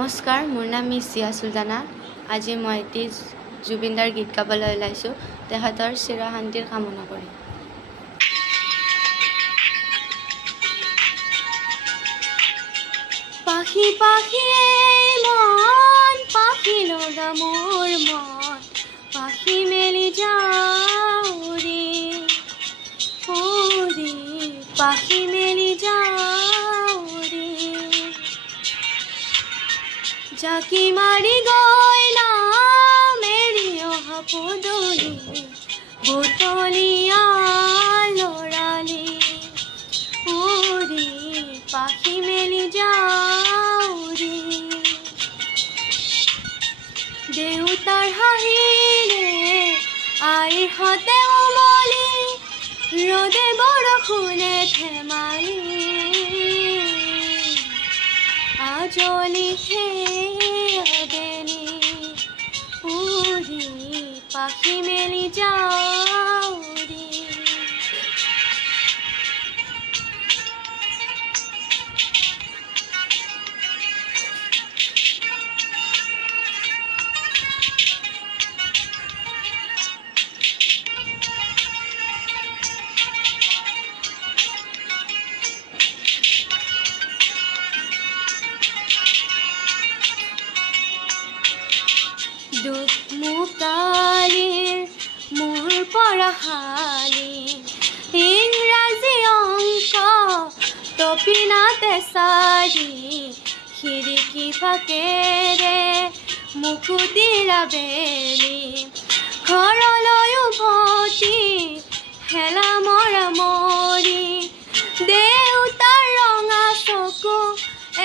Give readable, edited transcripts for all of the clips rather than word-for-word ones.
নমস্কাৰ, মোৰ নাম মিছিয়া সুলতানা। আজি মই এটি জুবিনদাৰ গীত গাবলৈ ওলাইছোঁ, তেখেতৰ চিৰশান্তিৰ কামনা কৰি। পাখি পাখি মন, পাখি লগা মোৰ মন, পাখি মেলি যাওঁ ৰে, পাখি মেলি যাওঁ ৰে, জাকি মাৰি গৈ নাম এৰি অহা পদূলি, বুটলিয়া লৰালি, পাখি মেলি যাওঁ ৰে, দেউতাৰ হাঁহিৰে আইৰ হাতে উমলি, ৰ'দে বৰষুণে ধেমালি, আজলি হেবেনি পাখি মেলি যাওঁ ৰে। দুখ মুকালিৰ মোৰ পৰা শালি, ইংৰাজী অংক তপিনাতে চাৰি, খিৰিকী ফাকেৰে মুকুতিৰা বেলি, ঘৰলৈ উভতি হেলা মৰা মৰি, দেউতাৰ ৰঙা চকু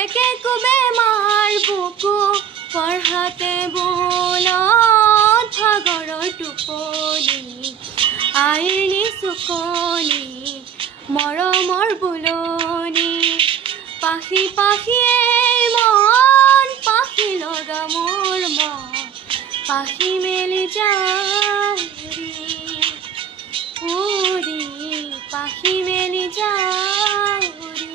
একে কোবে মাৰ বুকু, পঢ়াতে বোলত ভাগৰৰ টোপনি, আইৰ নিচুকনি মৰমৰ বুলনি, পাখি পাখি মন, পাখি লগা মোৰ মন, পাখি মেলি যাওঁ ৰে, পাখি মেলি যাওঁ ৰে।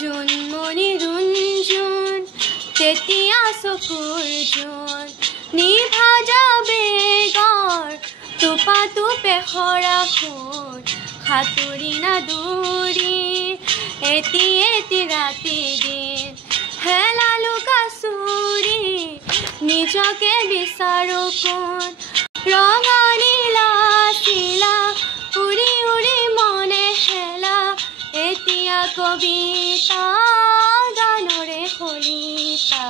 জোনমণি ৰুণজোন তেতিয়া চকুৰ জোন, নিভা যাবে গৰ টোপা টোপে সৰা সোণ, সাঁতুৰি নাদুৰি এটি এটি ৰাতি দিন, হেলা লুকা চুৰি নিজকে বিচাৰো কোন, ৰঙা নীলা চিলা উৰি উৰি মনে হেলা, এতিয়া কবিতা গানৰে শলিতা,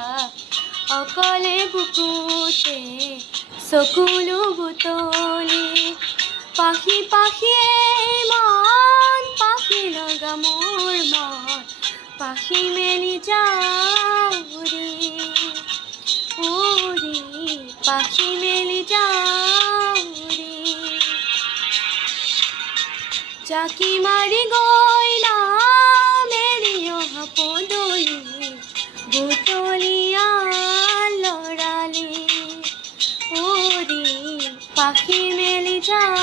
অকলে বুকুতে চকুলো বুটলি, পাখি পাখি মন, পাখি লগা মোৰ মন, পাখি মেলি যাওঁ ৰে, পাখি মেলি যাওঁ ৰে, জাকি মাৰি গৈ নাম এৰি অহা পদূলি, বুটলিয়া লৰালি, পাখি মেলি যাওঁ।